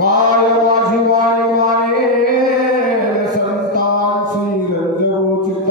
काल माझी वाणी माने संतांसी रंजवोच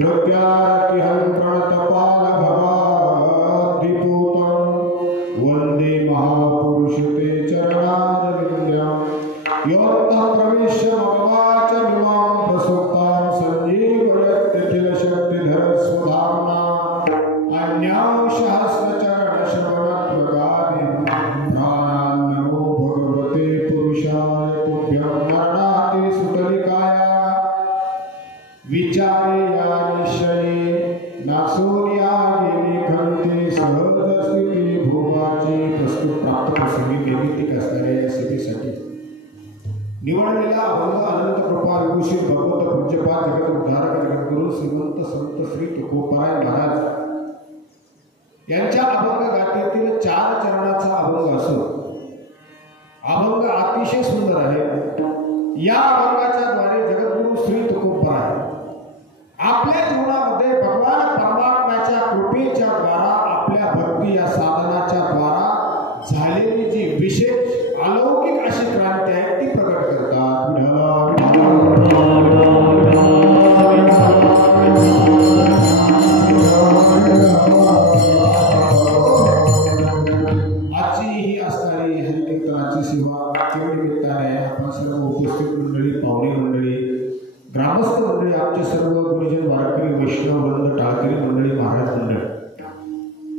नृत्यारतिहं प्रणतपालभवाद्दिपूतं वन्दे महापुरुष ते चरणारविन्द्रं योऽन्तः प्रविश्य ममवाचमिमां प्रसुप्तां सञ्जीवयत्यखिलशक्तिधरस्वधाम्ना अन्यांशहस्रचरणश्रवणत्वगादीन् प्राणान्नमो भगवते पुरुषाय तुभ्यं मरणाति सुतलिकाय विचारे या निश्चये नासोर्यागे लिखन्ते सहजस्थिती भोगाची प्रस्तुत प्राप्त प्रसंगी नैमित्तिक असणाऱ्या या स्थितीसाठी निवडलेला अभंग अनंत कृपा विभूषित भगवत पूज्यपाद जगत उद्धारक जगद्गुरु श्रीमंत संत श्री तुकोबाराय महाराज यांच्या अभंग गाथेतील 4 चरणाचा अभंग असो. अभंग अतिशय सुंदर आहे. या अभंगाच्या द्वारे जगद्गुरु श्री तुकोबाराय आपल्या जीवनामध्ये भगवान परमात्म्याच्या कृपेच्या द्वारा आपल्या भक्ती या साधनाच्या द्वारा झालेली जी विशेष अलौकिक अशी क्रांती आहे ती प्रकट करतात. आजची ही असणारी हरिकीर्तनाची सेवा केवळ निमित्ताने आपण सर्व उपस्थित मंडळी, पाहुणे मंडळी, ग्रामस्थ मंडळी, आमचे सर्व गुरुजन, वारकरी, वैष्णव वृंद, टाळकरी मंडळी, महाराज मंडळ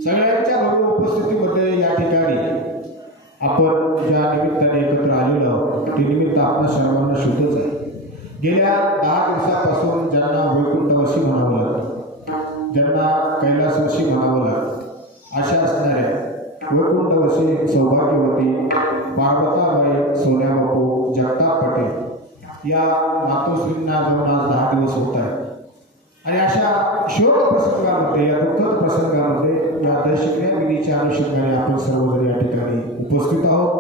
सगळ्यांच्या भव्य उपस्थितीमध्ये या ठिकाणी आपण ज्या निमित्ताने एकत्र आलेलो आहोत ते निमित्त आपल्या सर्वांना शुद्धच आहे. गेल्या 10 दिवसापासून ज्यांना वैकुंठवासी म्हणावं लागतं, ज्यांना कैलासवासी म्हणावं लागतं, अशा असणाऱ्या वैकुंठवासी सौभाग्यवती पार्वताबाई सोन्याबापू जगताप पाटील या मातोश्रींना जाऊन आज 10 दिवस होत आहेत. आणि अशा शोक प्रसंगामध्ये, या दुःखद प्रसंगामध्ये या दशक्रिया विधीच्या अनुषंगाने आपण सर्वजण या ठिकाणी उपस्थित आहोत.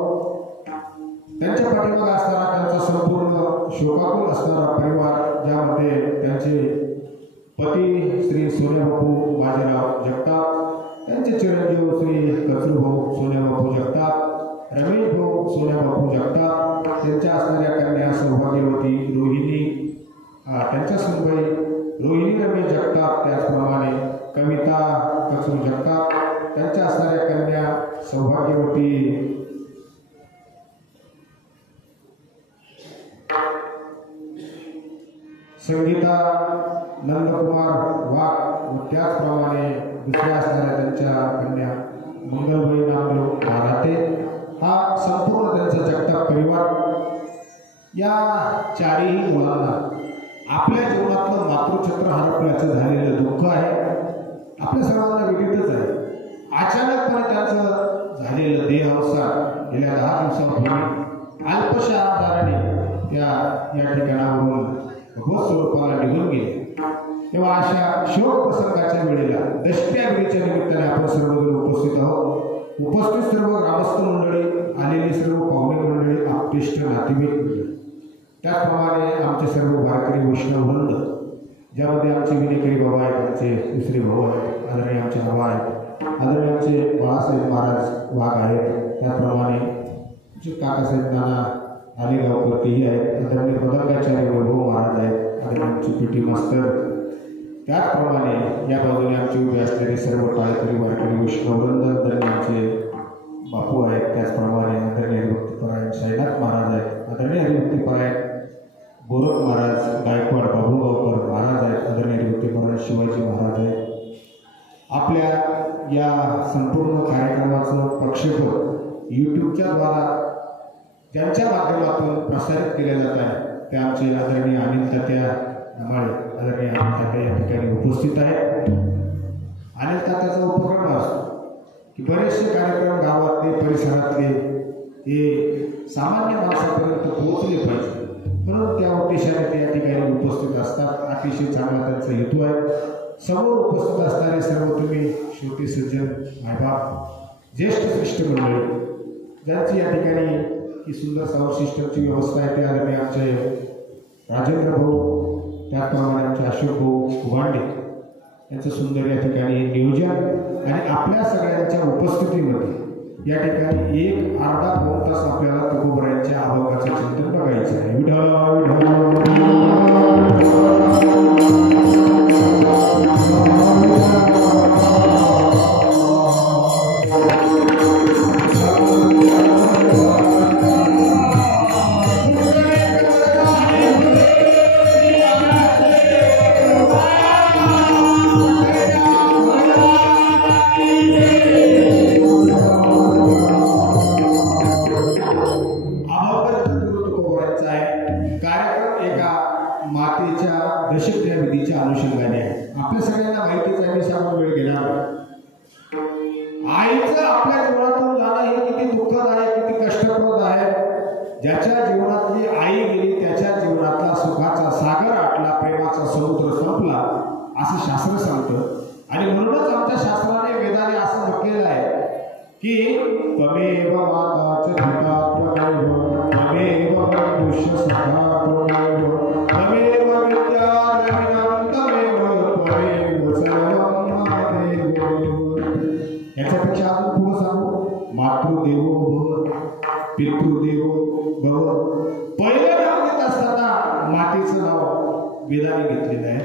त्यांच्या पाठीमागे असणारा त्यांचा संपूर्ण शोकाकुल असणारा परिवार, ज्यामध्ये त्यांचे पती श्री सोन्याबापू बाजीराव जगताप, त्यांचे चिरंजीव श्री कचरूभाऊ सोन्याबापू जगताप, रमेश भाऊ सोन्याबापू जगताप, त्यांच्या असणाऱ्या कन्या सौभाग्यवती रोहिणी, त्यांच्या सुनबाई रोहिणी रमेश जगताप, त्याचप्रमाणे कविता कचरू जगताप, त्यांच्या असणाऱ्या कन्या सौभाग्यवती संगीता नंदकुमार वाघ व त्याचप्रमाणे दुसऱ्या असणाऱ्या त्यांच्या कन्या मंगलबाई नामदेव महाराते, हा संपूर्ण त्यांचा जगताप परिवार या 4ही मुलांना आपल्या जीवनातलं मातृछत्र हरपल्याचं झालेलं दुःख आहे. आपल्या सर्वांना विदितच आहे. अचानकपणे त्याचं झालेलं देहावसान गेल्या 10 दिवसांपूर्वी अल्पशा आजाराने त्या या ठिकाणावरून भगवत स्वरूपाला निघून गेले. तेव्हा अशा शोक प्रसंगाच्या वेळेला दशक्रिया विधीच्या निमित्ताने आपण सर्वजण उपस्थित आहोत. उपस्थित सर्व ग्रामस्थ मंडळी, आलेली सर्व पाहुणे मंडळी, आप्तेष्ट नातेवाईक मंडळी, त्याचप्रमाणे आमचे सर्व वारकरी वैष्णव वृंद, ज्यामध्ये आमचे विनेकरी बाबा आहेत, आमचे दुसरे भाऊ आहेत, आदरणीय आमचे बाबा आहेत, आदरणीय आमचे बाळासाहेब महाराज वाघ आहेत, त्याचप्रमाणे आमचे काकासाहेब नाना आलेगावकर तेही आहेत, आदरणीय पदकाचार्य वैभव महाराज आहेत, आदरणीय आमचे पीटी मास्तर, त्याचप्रमाणे या बाजूने आमचे उभे असलेले सर्व टाळकरी वारकरी वैष्णव वृंद, आदरणीय आमचे बापू आहेत, त्याचप्रमाणे आदरणीय हरिभक्तीपरायण साईनाथ महाराज आहेत, आदरणीय हरिभक्तीपरायण बोरक महाराज, गायकवाड बाबुगावकर महाराज आहेत, आदरणीय हरिभक्तीपरायण शिवाजी महाराज आहेत. आपल्या या संपूर्ण कार्यक्रमाचं प्रक्षेपण यूट्यूबच्या द्वारा ज्यांच्या माध्यमातून प्रसारित केले जात आहे ते आमचे आदरणीय अनिल तात्या नमाळे, आदरणीय अनिल तात्या या ठिकाणी उपस्थित आहेत. अनिल तात्याचा उपक्रम असतो की बरेचसे कार्यक्रम गावातले, परिसरातले हे सामान्य माणसापर्यंत पोहोचले पाहिजे, म्हणून त्या उद्देशाने ते या ठिकाणी उपस्थित असतात. अतिशय चांगला त्यांचा हेतू आहे. समोर उपस्थित असणारे सर्व तुम्ही श्रोते सज्जन, मायबाप, ज्येष्ठ श्रेष्ठ मंडळी, ज्यांची या ठिकाणी ही सुंदर साऊंड सिस्टमची व्यवस्था आहे, ते आदरणीय आमचे राजेंद्र भाऊ, त्याचप्रमाणे आमचे अशोक भाऊ कुभांडे यांचं सुंदर या ठिकाणी नियोजन आणि आपल्या सगळ्यांच्या उपस्थितीमध्ये या ठिकाणी एक अर्धा पाऊण तास आपल्याला तुकोबारायांच्या अभंगाचं चिंतन बघायचं आहे. विठ्ठल विठ्ठल दशक्रिया विधीच्या अनुषंगाने आहे. आपल्या सगळ्यांना माहितीच आहे, मी सांगून वेळ घेणार. आईचं आपल्या जीवनातून जाणं हे किती दुःखद आहे, किती कष्टप्रद आहे. ज्याच्या जीवनातली आई गेली त्याच्या जीवनातला सुखाचा सागर आटला, प्रेमाचा समुद्र संपला असं शास्त्र सांगतं. आणि म्हणूनच आमच्या शास्त्राने वेदाने असं म्हटलेलं आहे की त्वमेव माता च पिता त्वमेव त्वमेव मनुष्य सखा त्वमेव त्वमेव विद्या द्रविणं त्वमेव त्वमेव सर्वं मम. याच्यापेक्षा अजून पुढे सांगू, मातृदेवो भव पितृदेवो भव. पहिलं नाव घेत असताना मातेचं नाव वेदाने घेतलेलं आहे.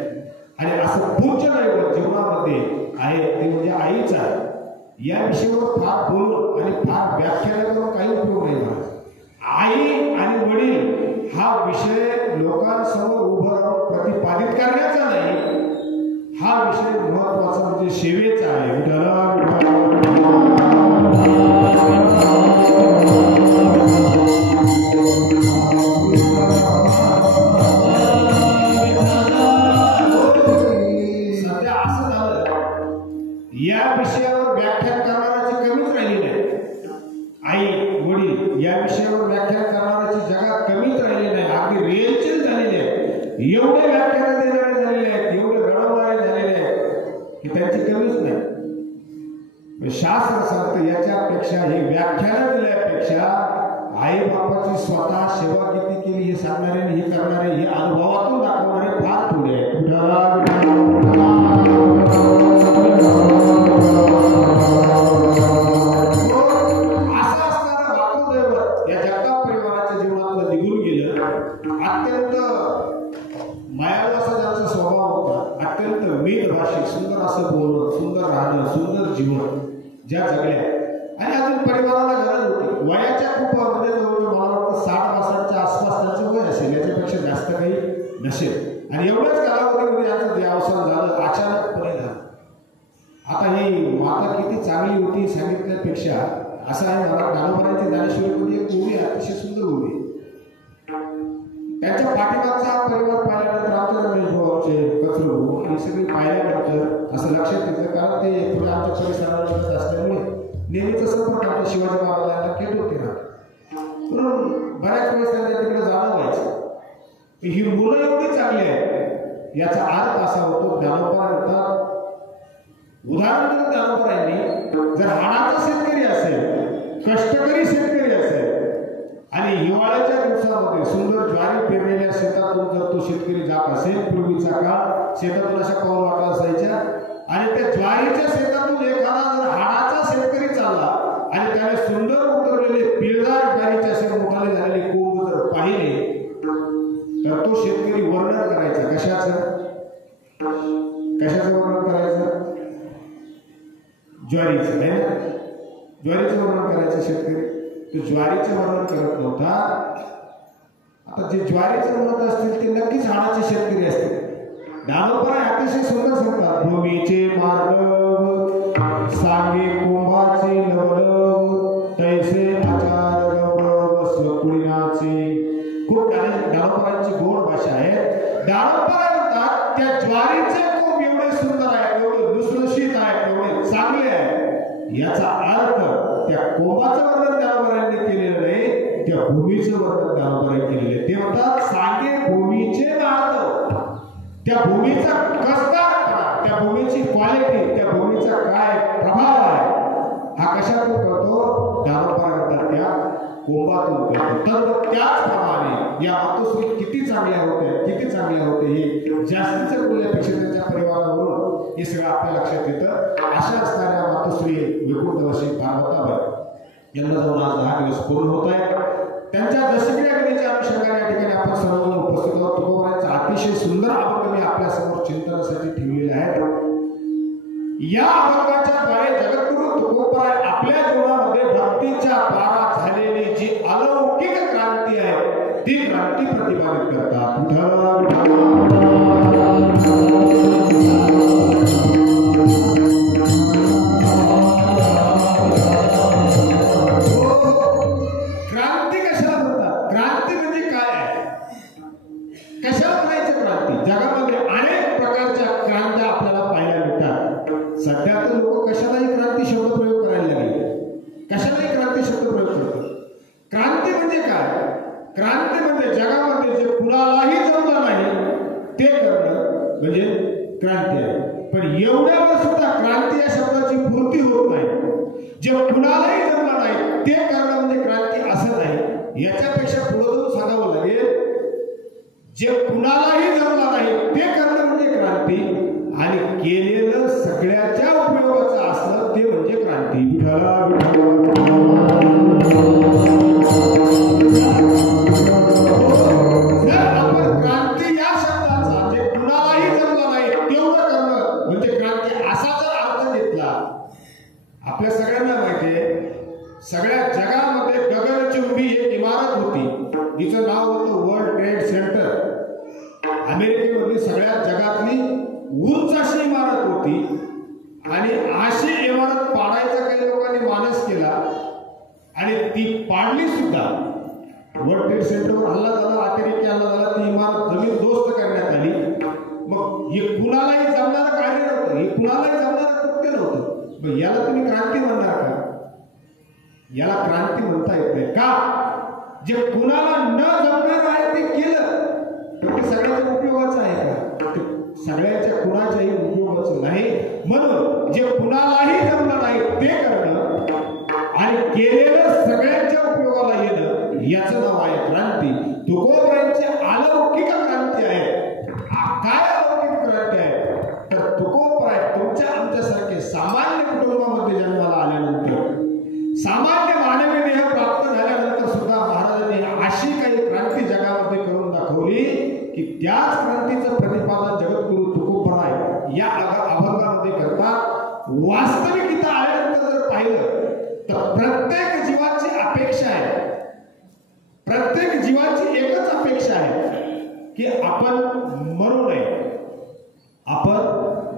आणि असं पूज्य दैवत जीवनामध्ये आहे ते म्हणजे आईच आहे. या विषयावर फार बोलून आणि फार व्याख्यान करून काही उपयोग नाही मला. आई आणि वडील हा विषय लोकांसमोर उभं राहून प्रतिपादित करण्याचा नाही, हा विषय महत्वाचा म्हणजे सेवेचा आहे. सध्या असं झालं, या विषयावर व्याख्यान करणाऱ्याची कमीच राहिली नाही. आई वडील या विषयावर व्याख्यान करणाऱ्याची जगात कमीच राहिली नाही, अगदी रेलचेल झालेली आहे. एवढे व्याख्यान देणारे झालेले आहेत, एवढे घडवणारे झालेले आहेत की त्यांची कमीच नाही. शास्त्र सांगतं याच्यापेक्षा ही व्याख्यान दिल्यापेक्षा आई बापाची स्वतः सेवा किती केली हे सांगणारे, हे करणारे, हे अनुभवातून दाखवणारे फार थोडे आहेत. असं असणारं मातृदैवत या जगताप परिवाराच्या जीवनातलं निघून गेलं. अत्यंत मायाळू असा त्यांचा स्वभाव होता, अत्यंत मितभाषिक, सुंदर असं बोलणं, सुंदर राहणं, सुंदर जीवन ज्या जगल्या. आणि अजून परिवाराला गरज होती. वयाच्या खूप म्हणजे जवळजवळ मला वाटतं 60-62च्या आसपास त्यांचं वय असेल, याच्यापेक्षा जास्त काही नसेल. आणि एवढ्याच कालावधीमध्ये यांचं देहावसान झालं, अचानकपणे झालं. आता ही माता किती चांगली होती सांगितल्यापेक्षा असं आहे, मला ज्ञानोबांची ज्ञानेश्वरीमध्ये एक उभी आहे, अतिशय सुंदर उभी. त्यांच्या पाठीमागचा परिवार पाहिल्यानंतर आमच्या रमेश भाऊ, आमचे कचरू ही सगळी पाहिल्यानंतर असं लक्षात येतं, कारण ते पुढे आमच्या परिसरात असल्यामुळे नेहमीचा संपर्क आमच्या शिवाजी महाराजांना केलं होते ना, म्हणून बऱ्याच वेळेस त्यांच्या तिकडे जाणं व्हायचं. ही मुलं एवढी चांगली आहेत याचा अर्थ असा होतो, ज्ञानोबा म्हणतात, उदाहरण दिलं ज्ञानोबांनी, जर हाडाचा शेतकरी असेल, कष्टकरी शेतकरी असेल आणि हिवाळ्याच्या दिवसामध्ये सुंदर ज्वारी पेरलेल्या शेतातून जर तो शेतकरी जात असेल, पूर्वीचा काळ शेतातून अशा पाऊल वाटा असायच्या, आणि त्या ज्वारीच्या शेतातून एखादा जर हाडाचा शेतकरी चालला आणि त्याने सुंदर उतरलेले पिळदार ज्वारीचे असे मोठाले झालेले कोंब जर पाहिले तर तो शेतकरी वर्णन करायचा. कशाचं वर्णन करायचं? ज्वारीचं आहे ना, ज्वारीचं वर्णन करायचं शेतकरी. तो ज्वारीचं वर्णन करत नव्हता. आता जे ज्वारीचं म्हणत असतील ते नक्कीच हाडाचे शेतकरी असतील. ज्ञानोबा अतिशय सुंदर सांगतात, भूमीचे मार्ग सांगे कुंभाची लवलव, तैसे आचार गौरव स्वकुळीनाचे. खूप ज्ञानोबांची गोड भाषा आहे. ज्ञानोबा म्हणतात त्या ज्वारीचे खूप एवढे सुंदर आहे, एवढे लुसलुशीत आहे, एवढे चांगले आहे. याचा अर्थ त्या कोंबाचं वर्णन ज्ञानोबांनी केलेलं नाही, त्या भूमीचं वर्णन ज्ञानोबांनी केलेलं आहे. ते म्हणतात सांगे भूमीचे मार्ग, त्या भूमीचा कसदारपणा, त्या भूमीची क्वालिटी, त्या भूमीचा काय प्रभाव आहे हा कशातून कळतो? ज्ञानोबा म्हणतात त्या कोंबातून कळतो. तर त्याचप्रमाणे या मातोश्री किती चांगल्या होत्या, किती चांगल्या होते हे जास्तीचं बोलण्यापेक्षा त्यांच्या परिवारावरून हे सगळं आपल्या लक्षात येतं. अशा असणाऱ्या मातोश्री वैकुंठवासी पार्वताबाई यांना जाऊन आज 10 दिवस पूर्ण होत आहेत. त्यांच्या दशक्रिया विधीच्या अनुषंगाने या ठिकाणी आपण सर्वजण उपस्थित आहोत. तुकोबारांचा अतिशय सुंदर अभंग मी आपल्या समोर चिंतनासाठी ठेवलेला आहे. या अभंगाच्या द्वारे जगद्गुरु तुकोबाराय आपल्या जीवनामध्ये भक्तीच्या द्वारा झालेली जी अलौकिक क्रांती आहे ती क्रांती प्रतिपादित करतात. क्रांती कशाला म्हणतात? क्रांती म्हणजे काय आहे? कशाला म्हणायचं क्रांती? जगामध्ये म्हणजे क्रांती आहे. पण एवढ्यावर सुद्धा क्रांती या शब्दाची पूर्ती होत नाही. जे कुणालाही जमलं नाही ते करणं म्हणजे क्रांती असं नाही. याच्यापेक्षा पुढे जाऊन सांगावं लागेल, जे कुणालाही जमलं नाही ते करणं म्हणजे क्रांती, आणि केलेलं सगळ्याच्या उपयोगाचं असलं ते म्हणजे क्रांती. विठ्ठला जर आपण क्रांती या शब्दाचा जे कुणालाही जमलं नाही तेवढं करणं म्हणजे क्रांती असा जर अर्थ घेतला, आपल्या सगळ्यांना माहितीये सगळ्या जगामध्ये गगनचुंबी एक इमारत होती, तिचं नाव होतं वर्ल्ड ट्रेड सेंटर. अमेरिकेमधली सगळ्यात जगातली उंच अशी इमारत होती, आणि अशी इमारत पाडायचा काही लोकांनी मानस केला आणि ती पाडली सुद्धा. वर्ल्ड ट्रेड सेंटरवर हल्ला झाला, अतिरेकी हल्ला झाला, ती इमारत जमीनदोस्त करण्यात आली. मग हे कुणालाही जमणारं कार्य नव्हतं, हे कुणालाही जमणारं कृत्य नव्हतं. मग याला तुम्ही क्रांती म्हणणार का? याला क्रांती म्हणता येत नाही का? जे कुणाला न जमणार आहे ते केलं तर ते सगळ्याच्या उपयोगाचं आहे का? ते सगळ्याच्या कुणाच्याही उपयोगाचं नाही. म्हणून जे कुणालाही जमलं नाही ते करणं आणि केलेलं सगळ्यांच्या उपयोगाला येणं याचं नाव आहे क्रांती. तुकोबरायांची अलौकिक क्रांती आहे. काय अलौकिक क्रांती आहे? तर तुकोबराय तुमच्या आमच्यासारखे सामान्य कुटुंबामध्ये जन्माला आल्यानंतर, सामान्य मानवी देह प्राप्त झाल्यानंतर सुद्धा महाराजांनी अशी काही क्रांती जगामध्ये करून दाखवली की त्याच क्रांतीचं प्रतिपादन जगद्गुरु तुकोबराय या अभंगामध्ये करतात. वास्तविकता आल्यानंतर जर पाहिलं तर प्रत्येक जीवाची अपेक्षा आहे, प्रत्येक जीवाची एकच अपेक्षा आहे की आपण मरू नये, आपण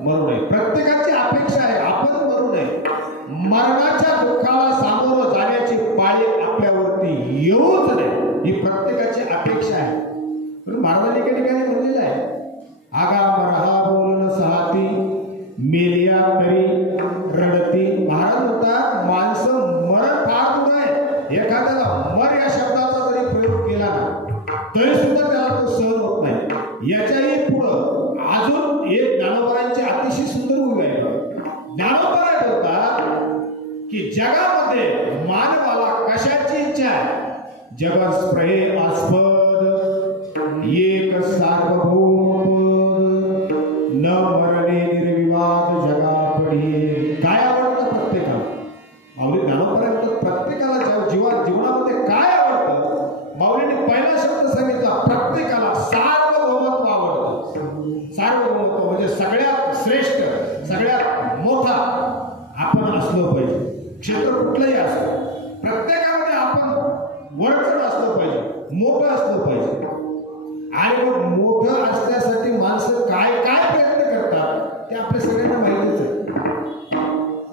मरू नये. प्रत्येकाची अपेक्षा आहे आपण मरू नये. मरणाच्या दुःखाला सामोरं जाण्याची पाळी आपल्यावरती येऊच नये ही प्रत्येकाची अपेक्षा आहे. महाराजांनी एका ठिकाणी म्हणलेलं आहे, आगा मरहा बोलून सहाती मेलिया तरी रडती. महाराज म्हणतात माणसं मरण फार दूर आहे. एखाद्याला मर या शब्दाचा जरी प्रयोग केला ना तरी सुद्धा त्याला तो सहन होत नाही. याच्याही पुढं अजून एक ज्ञानोबरांची अतिशय सुंदर उभी आहे. ज्ञानोबराय बोलतात की जगामध्ये मानवाला कशाची इच्छा आहे? जगत स्प्रेहे आस्पद एक सार्वभौम न मरणे निर्विवाद जगा पडी. काय आवडतं प्रत्येकाला? माऊली ज्ञानोबराय बोलतात प्रत्येकाला जीवनामध्ये काय आवडतं? माऊलीने पहिला शब्द सांगितला, प्रत्येकाला सार्वभौमत्व आवडतं. सार्वभौमत्व म्हणजे सगळ्यात श्रेष्ठ, सगळ्यात मोठा आपण असलो पाहिजे. क्षेत्र कुठलंही असो, प्रत्येकामध्ये आपण वरचढ असलं पाहिजे, मोठं असलं पाहिजे. आणि मग मोठं असण्यासाठी माणसं काय काय प्रयत्न करतात ते आपल्या सगळ्यांना माहितीच आहे.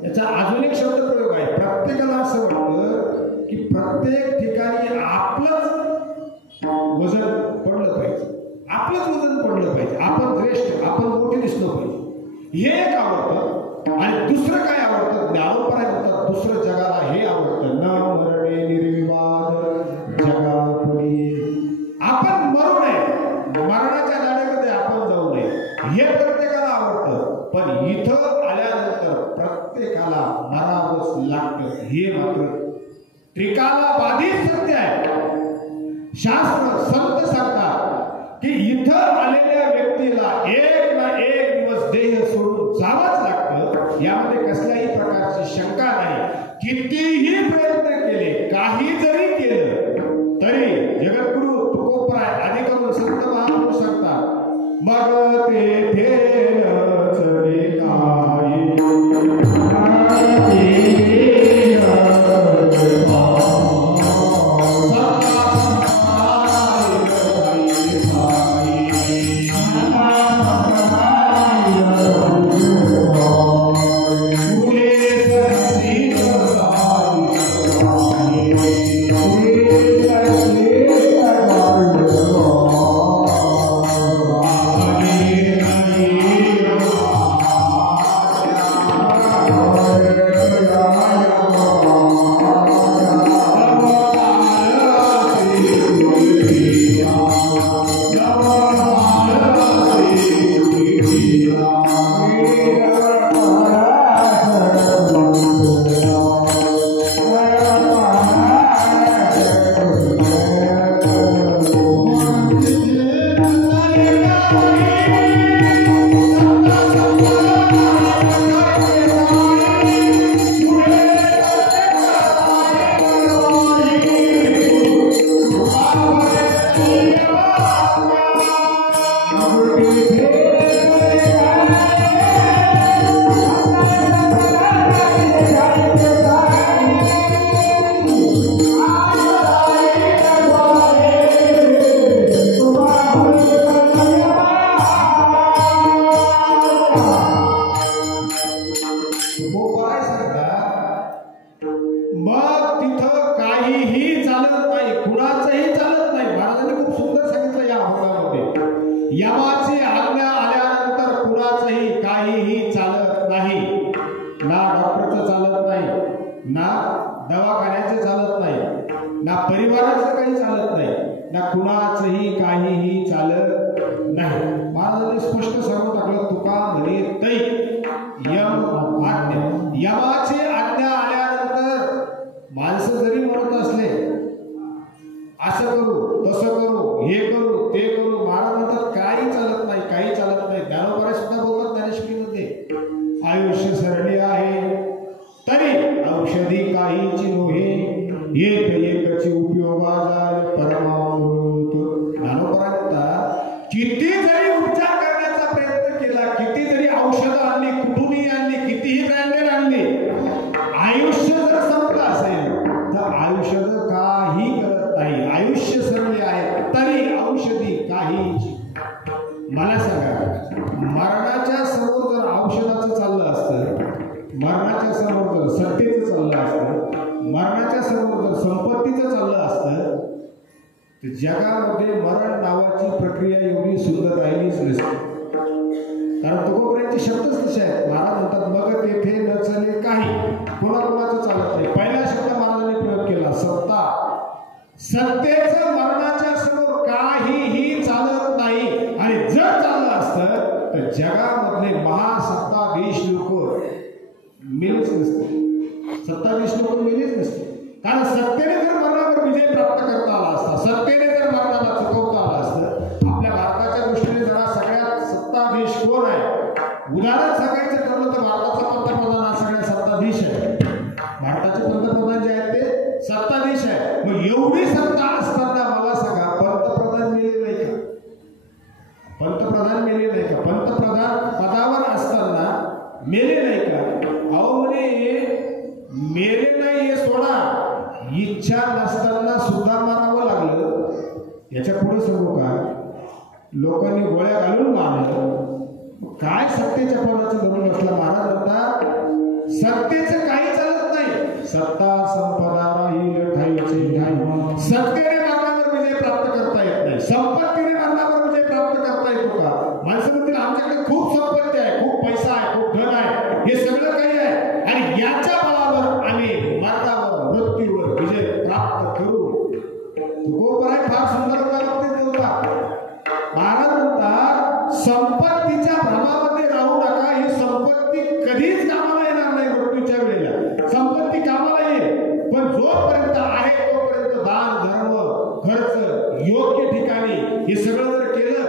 याचा अजून एक शब्द प्रयोग आहे. प्रत्येकाला असं वाटतं की प्रत्येक ठिकाणी आपलंच वजन पडलं पाहिजे, आपलंच वजन पडलं पाहिजे, आपण श्रेष्ठ, आपण मोठे दिसलो पाहिजे. हे एक आवडतं. आणि दुसरं काय आवडतं? ज्ञानोबराय म्हणतात दुसरं जगाला हे आवडतं, न मरणे निर्विवाद जगापुढे. आपण मरू नये, मरणाच्या लाटेमध्ये आपण जाऊ नये हे प्रत्येकाला आवडतं. पण इथं आल्यानंतर प्रत्येकाला मरावंच लागतं हे मात्र त्रिकाला बाधित सत्य आहे. शास्त्र संत सांगतात की इथं आलेल्या व्यक्तीला एक ना एक दिवस देह सोडून जावंच लागतं. यामध्ये कसल्याही प्रकारची शंका नाही. कितीही प्रयत्न केले, काही जरी केलं तरी जगद्गुरु तुकोबराय आदी करून संत महापुरुष सांगतात, मग तेथे ना दवाखान्याचे चालत नाही, ना परिवाराचं काही चालत नाही, ना कुणाचंही काहीही चालत नाही. महाराजांनी स्पष्ट सांगून टाकलं, तुका म्हणे तै यम आज्ञा. यमाची आज्ञा आल्यानंतर माणसं जरी म्हणत असले असं करू तसं करू हे करू ते करू, महाराज म्हणतात काही चालत नाही, काही चालत नाही. ज्ञानोबा सुद्धा बोलतात ज्ञानेश्वरीमध्ये, आयुष्य सरले आहे तरी औषधी काहीची नोहे, एक एकची उपयोगा जाय परमामृत. ज्ञानोबा म्हणतात किती जरी उपचार करण्याचा प्रयत्न केला, किती जरी औषधं आणली, कुठूनही आणली, कितीही ब्रँडेड आणली, आयुष्य जर संपलं असेल तर औषध काही करत नाही. आयुष्य सरले आहे तरी औषधी काहीची. मला सांगा, मरणाच्या समोर जर औषधाचं चाललं असतं, मरणाच्या समोर जर सत्तेचं चाललं असतं, मरणाच्या समोर जर संपत्तीचं चाललं असतं, तर जगामध्ये मरण नावाची प्रक्रिया एवढी सुंदर राहिलीच नसते. कारण तुकोबऱ्यांचे शब्दच तसे आहेत. महाराज म्हणतात मग तेथे न चले काही, कोणाकोणाचं चालत नाही. पहिला शब्द महाराजांनी प्रयोग केला सत्ता. सत्तेचं मरणाच्या समोर काहीही चालत नाही. आणि जर चाललं असतं तर जगामधले महासत्ताधीश लोक मेलेच नसते, सत्ताधीश लोक मेलेच नसते. कारण सत्तेने जर मरणावर विजय प्राप्त करता आला असता, सत्तेने जर मरणाला चुकवता आला असतं. आपल्या भारताच्या दृष्टीने जरा सगळ्यात सत्ताधीश कोण आहे, उदाहरण सांगायचं ठरलं तर भारताचा पंतप्रधान हा सगळ्यात सत्ताधीश आहे. भारताचे पंतप्रधान जे आहेत ते सत्ताधीश आहे. मग एवढी सत्ता असताना मला सांगा, पंतप्रधान मेले नाही का? पंतप्रधान मेले नाही का? पंतप्रधान पदावर असताना मेले नाही का? अहो म्हणे मेले नाही हे सोडा, इच्छा नसताना सुद्धा मारावं लागलं. याच्या पुढे सांगू का, लोकांनी गोळ्या घालून मारलं. काय सत्तेच्या पदाचं धरून बसला. महाराज म्हणतात सत्तेचं काही चालत नाही, सत्ता संपदा राहील ठाईचे ठाई. सत्तेने मरणावर विजय प्राप्त करता येत नाही, संपत्तीने मरणावर विजय प्राप्त करता येतो का? माणसं म्हणतील आमच्याकडे खूप संपत्ती आहे, खूप पैसा आहे, खूप धन आहे, हे सगळं काही आहे आणि याच्या बळावर आम्ही मरणावर मृत्यूवर विजय प्राप्त करू. तुकोबराय फार सुंदर बाबतीत होता. महाराज म्हणतात संपत्तीच्या भ्रमामध्ये राहू नका. ही संपत्ती कधीच कामाला येणार नाही. मृत्यूच्या वेळेला संपत्ती कामाला येईल, पण जोपर्यंत आहे तोपर्यंत दान धर्म खर्च योग्य ठिकाणी हे सगळं जर केलं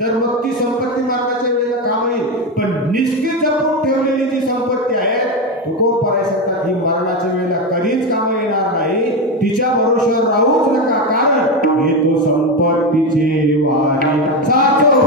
तर मग ती संपत्ती मार्गाच्या वेळेला काम येईल. पण निष्क्रिय जपून ठेवलेली जी संपत्ती आहे तुकोबराय सांगतात ही मरणाच्या वेळेला कधीच काम येणार नाही. तिच्या भरोश्यावर राहूच नका, कारण हे तो संपत्तीचे वारे साचो.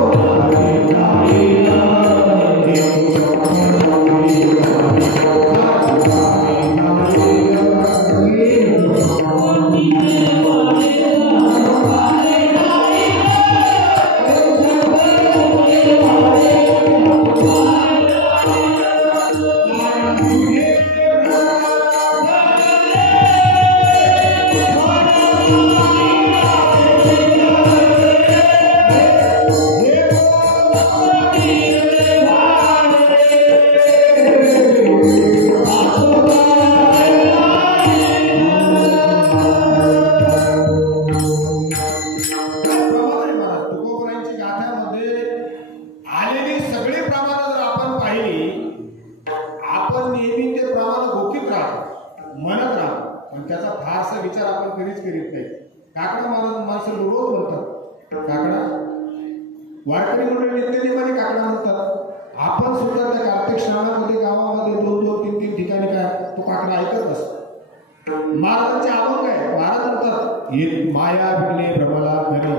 वारकरी मंडळी नित्यनेमाने काकडा म्हणतात. आपण सुद्धा त्या कार्तिक श्रावणामध्ये गावामध्ये 2-2, 3-3 ठिकाणी काय तो काकडा ऐकत असतो. महाराजांचे अभंग आहे. महाराज म्हणतात एक माया विघ्ने भ्रमला घरी,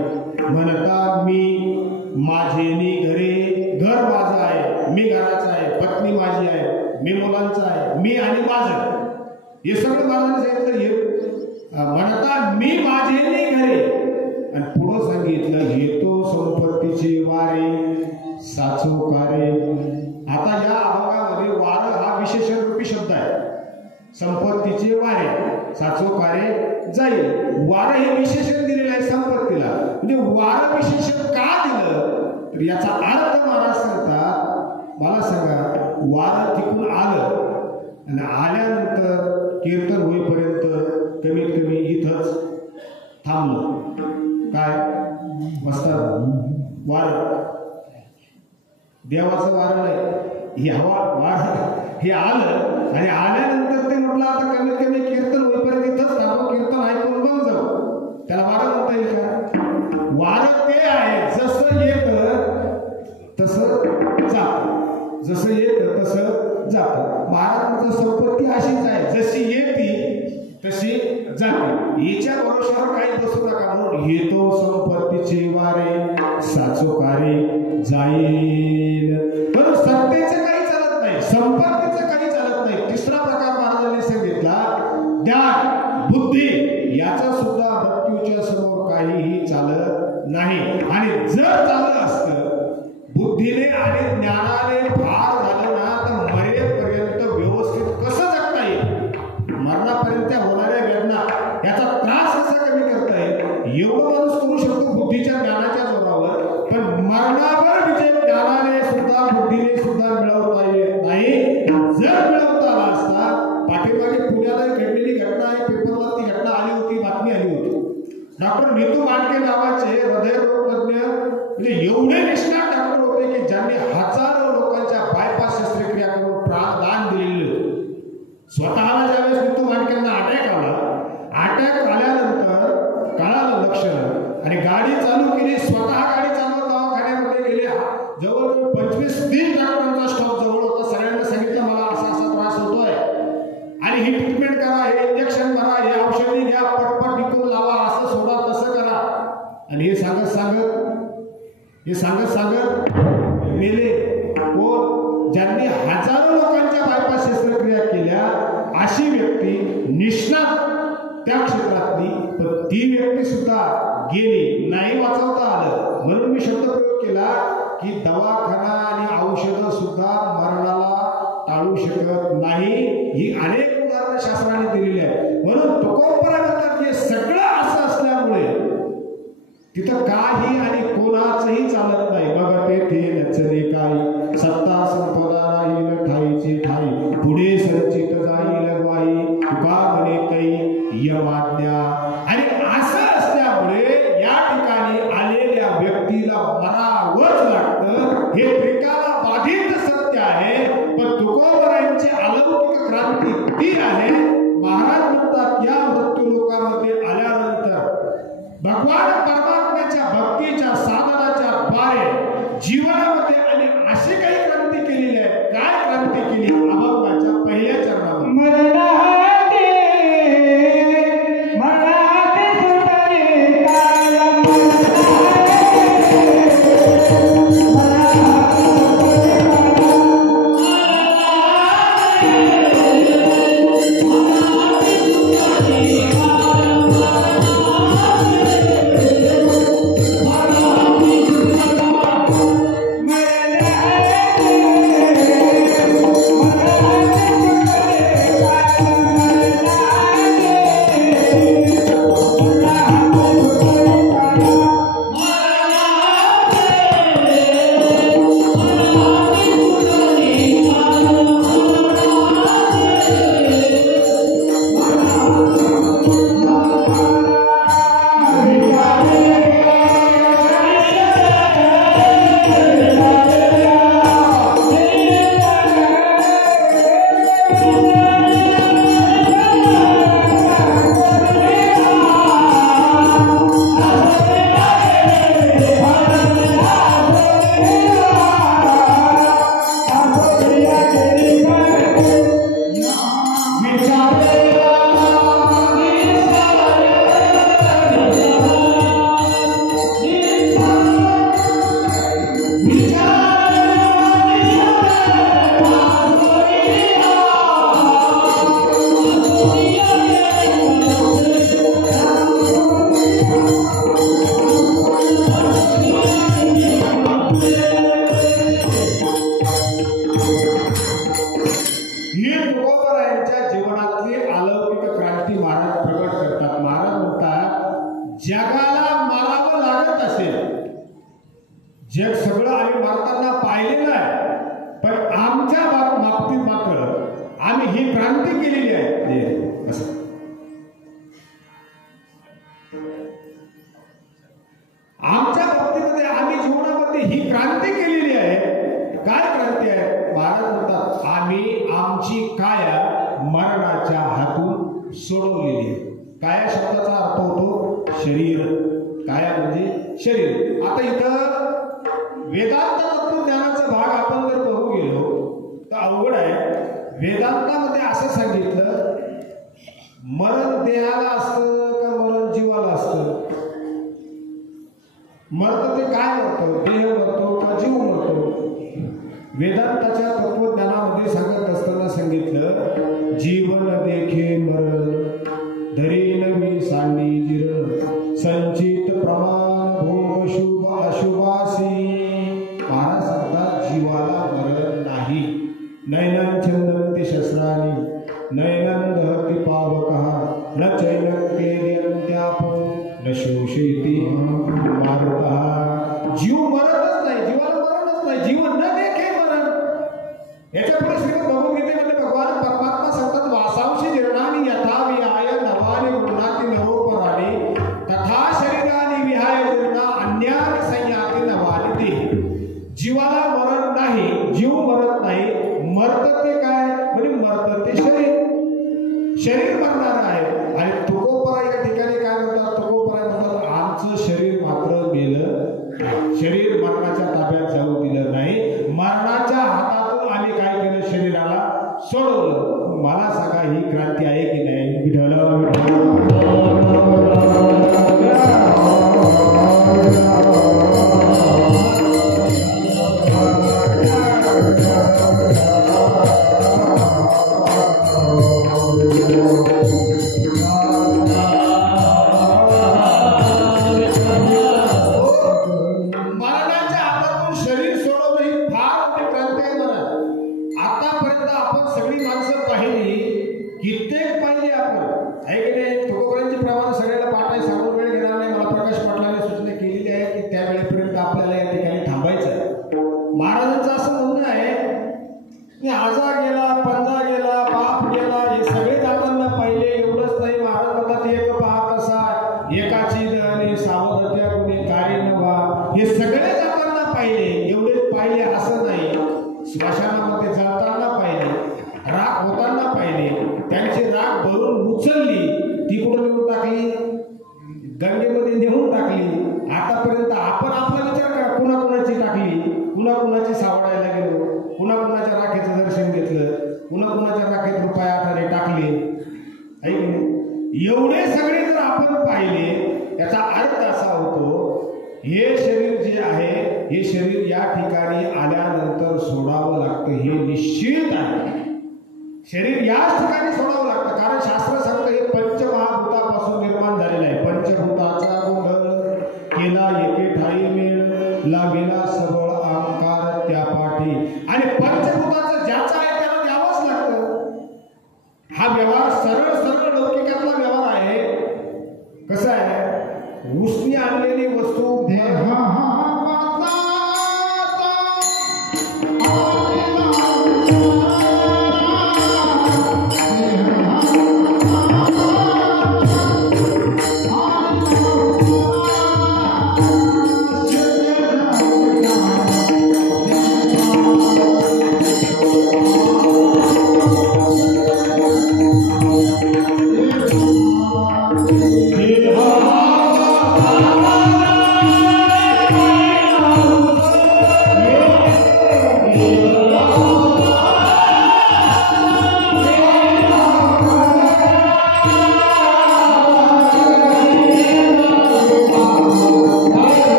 म्हणता मी माझे घरे, घर माझं आहे, मी घराचं आहे, पत्नी माझी आहे, मी मुलांचं आहे, मी आणि माझं, हे सगळं महाराजांनी सांगितलं. म्हणता मी माझे घरे, आणि पुढं सांगितलं येतो संपत्तीचे वारे साचो कारे. आता या अभंगामध्ये वार हा विशेषण रूपी शब्द आहे. संपत्तीचे वारे साचो कारे जाईल. वार हे विशेषण दिलेलं आहे संपत्तीला. म्हणजे वार विशेषण का दिलं तर याचा अर्थ महाराज सांगतात, मला सांगा वार तिकडून आलं आणि आल्यानंतर कीर्तन होईपर्यंत कमीत कमी इथंच थांबलो. काय मस्त वार देवाचं वारं नाही, हे हवा वार हे आलं आणि आल्यानंतर ते म्हटलं आता कमीत कमी कीर्तन होईपर्यंत इथंच थांबो, कीर्तन ऐकून मग जाऊ. त्याला वारं म्हणता येईल का? वारं ते आहे जसं येतं तसं जातं, जसं येतं तसं जातं. महाराजांची संपत्ती अशीच आहे, जशी येते तशी जाते. हिच्या भरोशावर काही बसू नका. म्हणून येतो संपत्तीचे वारे साचोकारे जाईल. म्हणून सत्तेचं काही चालत नाही, संपत्तीचं काही चालत नाही. तिसरा प्रकार महाराजांनी सांगितला ज्ञान बुद्धी याचा सुद्धा मृत्यूच्या समोर काहीही चालत नाही. आणि जर चाललं असतं बुद्धीने आणि ज्ञानाने फार झालं ना तर मरेपर्यंत व्यवस्थित कसं जगता येईल, मरणापर्यंत होणाऱ्या वेदना याचा त्रास कसा कमी करता येईल एवढं माणूस करू शकतो बुद्धीच्या ज्ञानाच्या जोरावर. पण मरणावर विजय ज्ञानाने सुद्धा बुद्धीने सुद्धा मिळवता येत नाही. जर मिळवता आला असता, पाठीमागे पुण्याला घडलेली घटना आहे, पेपरला ती घटना आली होती, बातमी आली होती. डॉक्टर नीतू मांडके नावाचे हृदयरोग तज्ञ म्हणजे एवढे निष्णात डॉक्टर होते की ज्यांनी हजारो लोकांच्या बायपास शस्त्रक्रिया करून प्राणदान दिलेले. स्वतःला ज्यावेळेस नीतू मांडकेंना अटॅक आला, अटॅक आल्यानंतर कळालं लक्षण आणि गाडी चालू केली, स्वतः गाडी चालवत दवाखान्यामध्ये गेले. जवळजवळ 25-30 डॉक्टरांचा स्टॉप जवळ होता. सगळ्यांना सांगितलं मला असा असा त्रास होतोय आणि ही ट्रीटमेंट करा, हे इंजेक्शन मारा, हे औषधी घ्या, पटपट विकून लावा, असं सोडा तसं करा. आणि हे सांगत सांगत मेले. कोण? ज्यांनी हजारो लोकांच्या बायपास शस्त्रक्रिया केल्या अशी व्यक्ती निष्णात त्या क्षेत्रातली, पण ती व्यक्ती सुद्धा गेली, नाही वाचवता आलं. म्हणून मी शब्दप्रयोग केला की दवाखाना आणि औषधं सुद्धा मरणाला टाळू शकत नाही. ही अनेक उदाहरणं शास्त्राने दिलेली आहेत. म्हणून तुकोबरानंतर हे सगळं असं असल्यामुळे तिथं काही आणि कोणाचंही चालत नाही. बघा ते नचले काही सत्ता संपदा राहील ठाईची ठाई, पुढे संचित जाईल ग्वाही, तुका म्हणे तै यमाज्ञा. आणि असं असल्यामुळे या ठिकाणी आलेल्या व्यक्तीला मरावंच लागतं. हे त्रिकाला बाधित सत्य आहे. पण तुकोबरांची अलौकिक क्रांती ती आहे. महाराज म्हणतात या मृत्यू लोकांमध्ये आल्यानंतर भगवान परमात्म्याच्या भक्तीच्या साधनाच्या द्वारे जीवनामध्ये आणि अशी काही क्रांती केलेली आहे. काय क्रांती केली? अभंगाच्या पहिल्या चरणामध्ये जग सगळं आम्ही मारताना पाहिलेलं आहे, पण आमच्या बाबतीत मात्र आम्ही ही क्रांती केलेली आहे. असं. आमच्या बाबतीमध्ये आम्ही जीवनामध्ये ही क्रांती केलेली आहे. काय क्रांती आहे? महाराज म्हणतात आम्ही आमची काया मरणाच्या हातून सोडवलेली आहे. काया शब्दाचा अर्थ होतो शरीर. काया म्हणजे शरीर. आता इथं वेदांत तत्वज्ञानाचा भाग आपण जर बघू गेलो तर अवघड आहे. वेदांतामध्ये असं सांगितलं मरण देहाला असतं का मरण जीवाला असतं? मरतं ते काय मरतं? देह मरतो का जीव मरतो? वेदांताच्या तत्वज्ञानामध्ये सांगत असताना सांगितलं जीवन देखे मरण धरी नवी सांडी जिर संचित प्रमाण भोग शुभ अशुभासी. महाराज सांगतात जीवाला मरण नाही. नैनं छंदन्ति शस्त्राणि नैनं दहति पावकः न चैनन्ते द्यन्त्यापो न शोषयति मारुतः. जीव मरतच नाही. जीवाला मरणच नाही. जीवन न देखे मरण. याच्या पुढे श्रीमद भगवद्गीतेमध्ये भगवान परमात्मा सांगतात वासांशी जीर्णानि यथा विहाय नवानि गृह्णाति नवोपराणि तथा शरीरानि विहाय जीर्णा अन्यानि संयाति नवानि देहि. जीवाला मरण नाही. जीव मरत नाही. मरत ते काय? म्हणजे मरत ते शरीर. शरीर मरणार आहे. आणि तुकोपरा या ठिकाणी काय म्हणतात? तुकोपरा म्हणतात आमचं शरीर मात्र मेलं. शरीर मरणाच्या ताब्यात जाऊ दिलं नाही. मरणाच्या हातातून आम्ही काय केलं? शरीराला सोडवलं. मला सांगा ही क्रांती आहे की नाही? विठ्ठल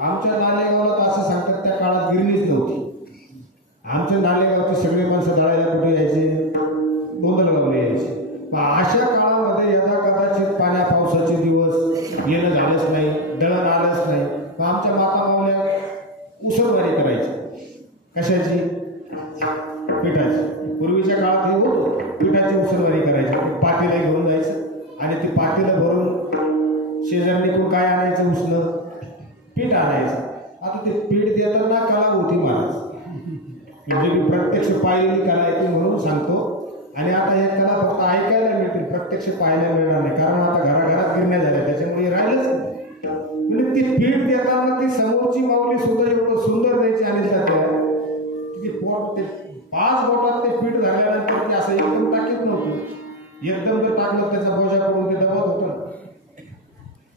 आमच्या नालेगावला तर असं सांगतात त्या काळात गिरणीच नव्हती. आमच्या नालेगावचे आलंच नाही. मग आमच्या माता मावल्या उसळवारी करायची. कशाची? पिठाची. पूर्वीच्या काळात हे होतं, पिठाची उसळवारी करायची. पातेलं घेऊन जायचं आणि ती पातेलं भरून शेजारणीकडून काय आणायचं? उसणं पीठ आणायचं. आता ते पीठ देताना कला होती महाराज, म्हणजे मी प्रत्यक्ष पाहिलेली कला आहे ती म्हणून सांगतो. आणि आता हे कला फक्त ऐकायला मिळतील, प्रत्यक्ष पाहायला मिळणार नाही, कारण आता घराघरात गिरण्या झाल्या, त्याच्यामुळे राहिलंच नाही. म्हणजे ती पीठ देताना ती समोरची माऊली सुद्धा एवढं सुंदर द्यायची आणि त्याला ती पोट ते 5 बोटात ते पीठ झाल्यानंतर ती असं एकदम टाकीत नव्हतं. एकदम जर टाकलं त्याचा बोजा पडून ते दबत होतं,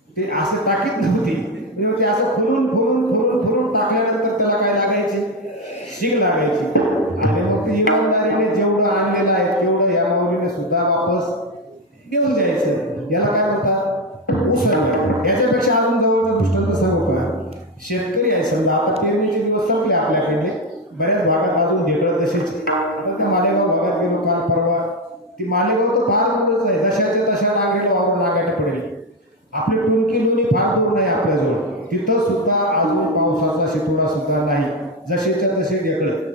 ते असं टाकीत नव्हती. म्हणजे ते असं फुलून फुलून फुलून फुलून टाकल्यानंतर त्याला काय लागायची? शीग लागायची. आणि मग ती इमानदारीने जेवढं आणलेलं आहे तेवढं या माऊलीने सुद्धा वापस देऊन द्यायचं. याला काय म्हणतात? उसळ. याच्यापेक्षा अजून जवळचा दृष्टांत सांगू का? शेतकरी आहे समजा, आता पेरणीचे दिवस संपले आपल्याकडले, बऱ्याच भागात अजून ढेकळं तसेच. आता त्या मालेगाव भागात गेलो काल परवा, ती मालेगाव तर फार दूरच आहे, जशाच्या तशा नांगेला वावरून नागायला पडेल. आपली टुणकी लोणी फार दूर नाही आपल्याजवळ, तिथं सुद्धा अजून पावसाचा शितोडा सुद्धा नाही, जसेच्या तसे ढेकळं.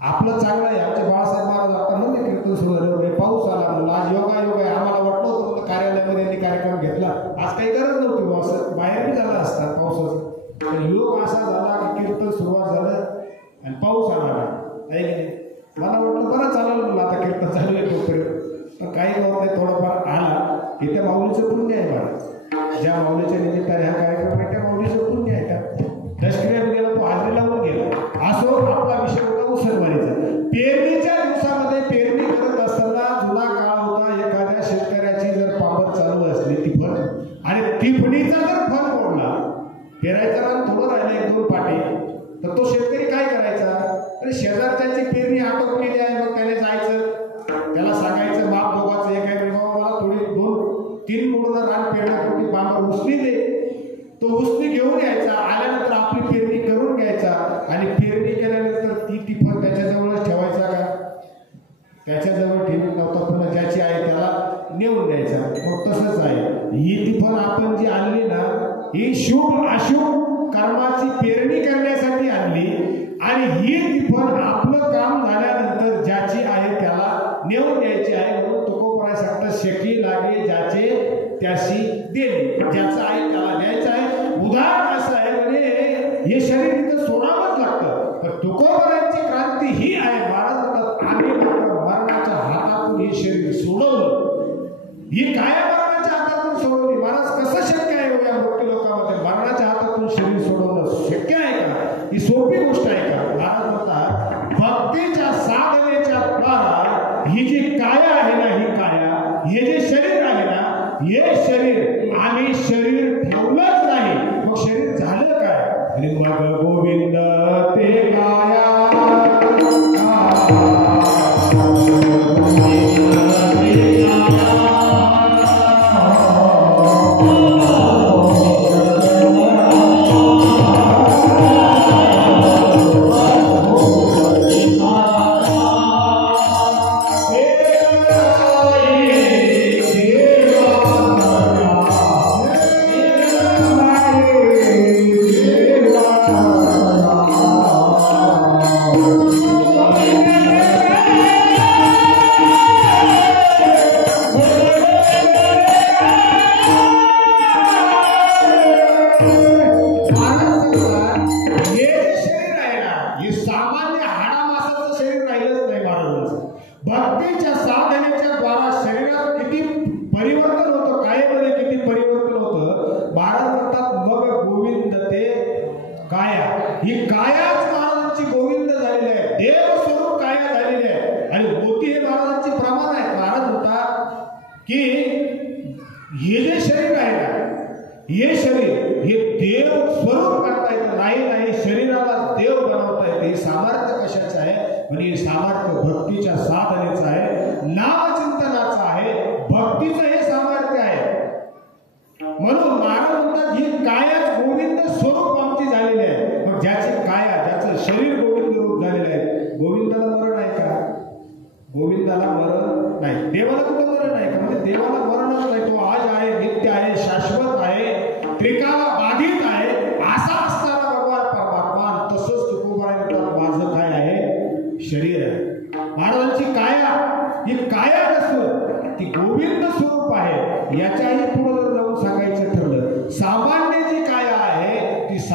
आपलं चांगलं आहे. आमचे बाळासाहेब महाराज आता म्हणले कीर्तन सुरू झालं, पाऊस आला म्हणून आज योगा योग आहे. आम्हाला वाटलं होतं कार्यालयामध्ये यांनी कार्यक्रम घेतला, आज काही गरज नव्हती, असं बाहेरही झाला असता पावसाचं. पण योग असा झाला की कीर्तन सुरुवात झालं आणि पाऊस आला नाही. मला वाटलं बरं चालेल म्हणलं आता कीर्तन चालू आहे तोपर्यंत, पण काही होत नाही, थोडंफार आला की त्या माऊलीचं पुण्य आहे महाराज. ज्या माऊलीच्या निमित्ताने हा कार्यक्रम आहे त्या माऊलीचं पुण्य आहे. का दशक्रिया गेला तो हाजरी लावून गेला. असो, आपला विषय होता उसळवारीचा. पेरणीच्या दिवसामध्ये पेरणी करत असताना जुना काळ होता, एखाद्या शेतकऱ्याची जर पापड चालू असली तिफण आणि तिफणीचा जर फण मोडला, पेरायचा रान थोडं राहिलं 1-2 पाटी, तर तो शेतकरी काय करायचा? अरे शेजारच्याची पेरणी आटोपलेली आहे, मग त्याने जायचं, त्याला सांगायचं माप दोघाचं एक आहे, बाबा मला थोडी 2-3 मोडून रान पेरण्यासाठी बाबा उसनी दे. तो उसनी घेऊन यायचा, आल्यानंतर आपली पेरणी करून घ्यायचा आणि पेरणी केल्यानंतर ती टिफन त्याच्याजवळच ठेवायचा का? त्याच्याजवळ ठेवून नव्हता, पुन्हा ज्याची आहे त्याला नेऊन द्यायचा. मग तसंच आहे, ही टिफन आपण जी आणली ना, ही शुभ अशुभ कर्माची पेरणी करण्यासाठी आणली आणि ही टिफन आपलं काम झाल्यानंतर ज्याची आहे त्याला नेऊन द्यायची आहे. म्हणून तुकोबराय सांगतात, शेकी लागे ज्याचे त्याशी देणे, ज्याचं आहे त्याला द्यायचं आहे. उदाहरण असं आहे, म्हणजे हे शरीर इथं सोडावंच लागतं. पण तुकोबरायांची क्रांती ही आहे, महाराज म्हणतात आम्ही मरणाच्या हातातून हे शरीर सोडवलं. ही काय मरणाच्या हातातून सोडवली? महाराज कसं शक्य आहे या मोठ्या लोकांमध्ये मरणाच्या हातातून शरीर सोडवणं शक्य आहे का? ही सोपी गोष्ट आहे का? महाराज म्हणतात भक्तीच्या साधनेच्या द्वारा ही जी काया आहे ना, ही काया, हे जे शरीर आहे ना, हे शरीर आम्ही शरीर ठेवलंच नाही, मग शरीर झालं काय? आणि मग गोविंद ते काया भक्तीच्या साधनेच्या द्वारा शरीरात किती परिवर्तन होतं, कायेमध्ये किती परिवर्तन होतं. महाराज म्हणतात मग गोविंद ते काया, ही कायाच महाराजांची गोविंद झालेली आहे, देव स्वरूप काया झालेली आहे. आणि मोती हे महाराजांची प्रमाण आहे. महाराज म्हणतात की हे जे शरीर आहे ना, हे शरीर हे देव स्वरूप करता येतं नाही, शरीराला देव बनवता येते. हे सामर्थ्य कशाचं आहे? म्हणजे हे सामर्थ्य भक्तीच्या साधनेचं आहे, नामचिंतनाचं आहे, भक्तीचं हे सामर्थ्य आहे. म्हणून महाराज म्हणतात ही कायाच गोविंद स्वरूप आमची झालेली आहे. मग ज्याची काया, ज्याचं शरीर गोविंद रूप झालेलं आहे, गोविंदाला मरण आहे का? गोविंदाला मरण नाही. देवाला कुठं मरण आहे का? म्हणजे देवाला मरणच नाही. तो आज आहे, नित्य आहे, शाश्वत आहे, त्रिकाला बाधित आहे.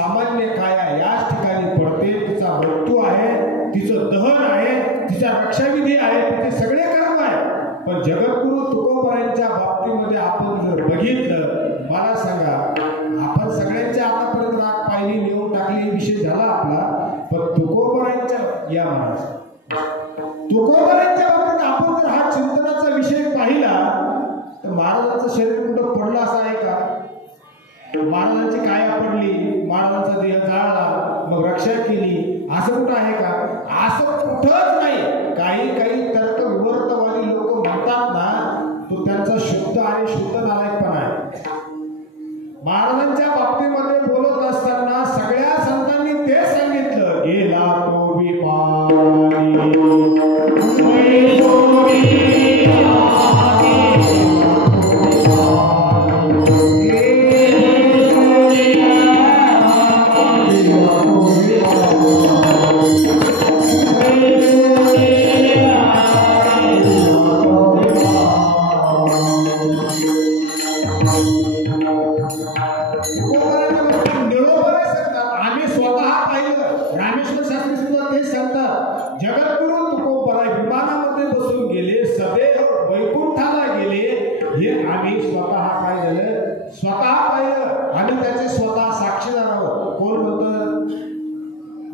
सामान्य काया याच ठिकाणी पडते, तिचा मृत्यू आहे, तिचं दहन आहे, तिचा रक्षाविधी आहे, तिचे सगळे कर्म आहे. पण जगद्गुरु तुकोबारायांच्या बाबतीमध्ये आपण जर बघितलं, मला सांगा, आपण सगळ्यांच्या आतापर्यंत राग पाहिली, नेऊन टाकली, विषय झाला आपला. पण तुकोबारायांच्या या महाराज तुकोबारायांच्या बाबतीत आपण जर हा चिंतनाचा विषय पाहिला तर महाराजांचं शरीर कुठं पडलं असं आहे का? महाराजांची काया पडली, महाराजांचा देह जाळला, मग रक्षा केली, असं कुठं आहे का? असं कुठंच नाही. काही तर्क विवर्तवादी लोक म्हणतात ना, तो त्यांचा शुद्ध आणि शुद्ध नालायकपणा आहे. महाराजांच्या बाबतीमध्ये बोलत असताना सगळ्या संतांनी ते सांगितलं, गेला तो विपाणी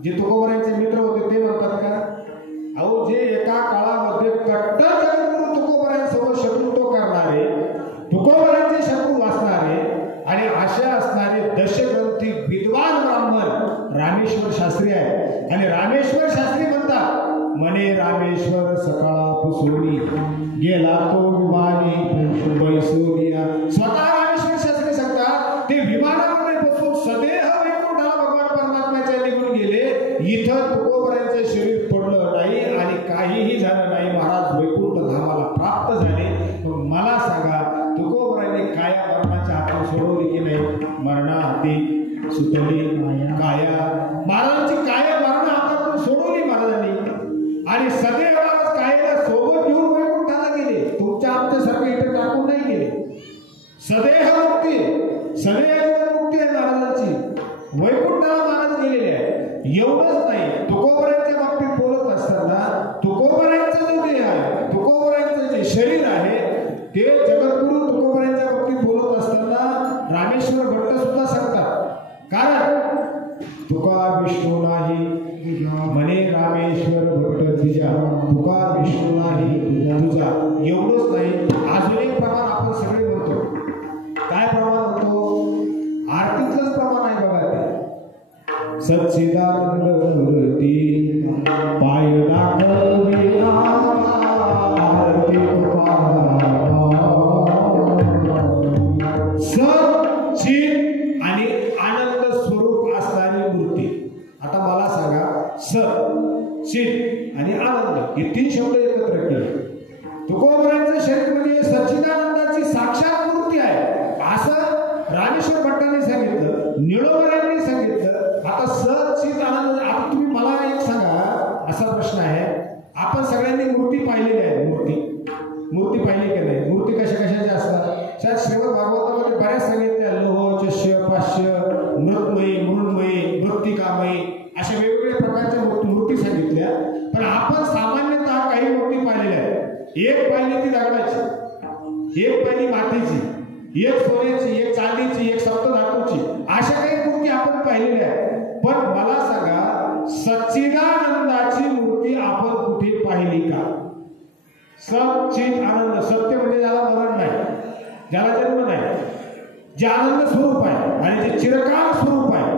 जे तुकोबारायांचे मित्र होते ते म्हणतात का, अहो जे एका काळामध्ये कट्टर जगद्गुरु तुकोबारायांसोबत शत्रुत्व करणारे, तुकोबारायांचे शत्रू वाचणारे आणि अशा असणारे दशग्रंथी विद्वान ब्राह्मण रामेश्वर शास्त्री आहे. आणि रामेश्वर शास्त्री म्हणतात, म्हणे रामेश्वर सकाळापासून गेला तो विमानी बैसोनिया. स्वतः रामेश्वर शास्त्री सांगतात, ते विमानामध्ये बसून सदैव वैकुंठाला भगवान परमात्म्याच्या निघून गेले. इथं तुकोबारायांचं शरीर पडलं नाही आणि काहीही झालं नाही, महाराज वैकुंठ धामाला प्राप्त झाले. मग मला सांगा, तुकोबारायांनी काया मरणाच्या हातून सोडवली की नाही? मरणाहाती सुतली काया. महाराजांची काया मरण हातातून सोडवली महाराजांनी आणि सदैव महाराज कायेला सोबत घेऊन वैकुंठाला गेले. तुमच्या आमच्यासारखे इथे टाकून नाही गेले. सदैव मुक्ती, सदैव मुक्ती आहे महाराजांची. वैकुंठाला महाराज गेलेले आहे. एवढंच नाही, तुकोबारायांच्या बाबतीत बोलत असताना तुकोबारायांचा जो देह आहे, तुकोबारायांचं जे शरीर आहे, ते जगद्गुरु तुकोबारायांच्या बाबतीत बोलत असताना रामेश्वर भट्ट सुद्धा सांगतात. कारण तुका विष्णू नाही म्हणे रामेश्वर भट्ट तुझा, तुका विष्णू नाही तुझा. एवढंच नाही, अजून एक प्रमाण आपण सगळे म्हणतो. काय प्रमाण म्हणतो? आरतीतलंच प्रमाण आहे बघा ते. सच्चिदानंद मूर्ती पाय दाखविला आरती सच्चिद आणि आनंद स्वरूप असणारी मूर्ती. आता मला सांगा, सच्चिद आणि आनंद हे तीन शब्द एकत्र केले. तुकोबारायांचं शरीर म्हणजे सच्चिदानंदाची साक्षात मूर्ती आहे असं रामेश्वर भट्टांनी सांगितलं, निळोबारायांनी सांगितलं. आता सच्चिद आनंद. आता तुम्ही मला एक सांगा, असा प्रश्न आहे, आपण सगळ्यांनी मूर्ती पाहिलेली आहे. मूर्ती पाहिली की नाही? मूर्ती कशा कशाच्या असतात? शायद श्रीमद भागवतामध्ये बऱ्याच सांगितल्या, लोह चष्य पाश्य मृतमयी मृण्मयी मृत्तिकामयी अशा वेगवेगळ्या प्रकारच्या मूर्ती सांगितल्या. पण आपण सामान्यतः काही मूर्ती पाहिलेल्या आहेत. एक पाहिली ती दगडाची, एक पाहिली मातीची, एक सोन्याची, एक चांदीची, एक सप्तधातूची, अशा काही मूर्ती आपण पाहिलेल्या आहेत. पण मला सांगा, सच्चिदानंदाची मूर्ती आपण कुठे पाहिली का? सच्चिद आनंद, सत्य म्हणजे ज्याला मरण नाही, ज्याला जन्म नाही, जे आनंद स्वरूप आहे आणि जे चिरकाल स्वरूप आहे,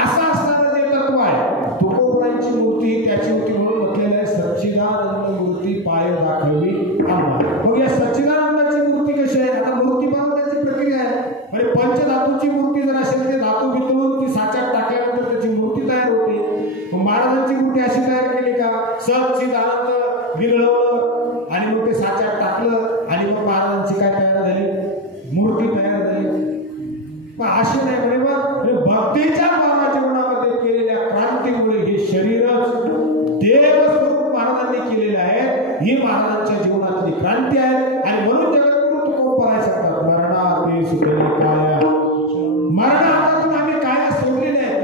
असं असणारं जे तत्व आहे, तुकोबारायांची मूर्ती त्याची मूर्ती म्हणून म्हटलेलं आहे, सच्चिदानंद मूर्ती पाय दाखवी आम्हाला. मग या सच्चिदानंदाची मूर्ती कशी आहे? आता मूर्ती बनवण्याची प्रक्रिया आहे. म्हणजे पंचधातूची मूर्ती जर असेल, ते धातू वितळून ती साच्यात टाकल्यानंतर त्याची मूर्ती तयार होते. मग महाराजांची मूर्ती अशी तयार केली का? सच्चिदानंद विरळवलं आणि मग ते साच्यात टाकलं आणि मग महाराजांची काय तयार झाली? मूर्ती तयार झाली. पण अशी नाही म्हणे, मग भक्तीच्या जीवनामध्ये केलेल्या क्रांतीमुळे हे शरीरच देवस्वरूप महाराजांनी केलेलं आहे. ही महाराजांच्या जीवनातली क्रांती आहे. आणि म्हणून जगद्गुरु तुकोबाराय सांगतात, मरणाते सुटली काया. मरण हातातून आम्ही काया सोडलेल्या आहेत.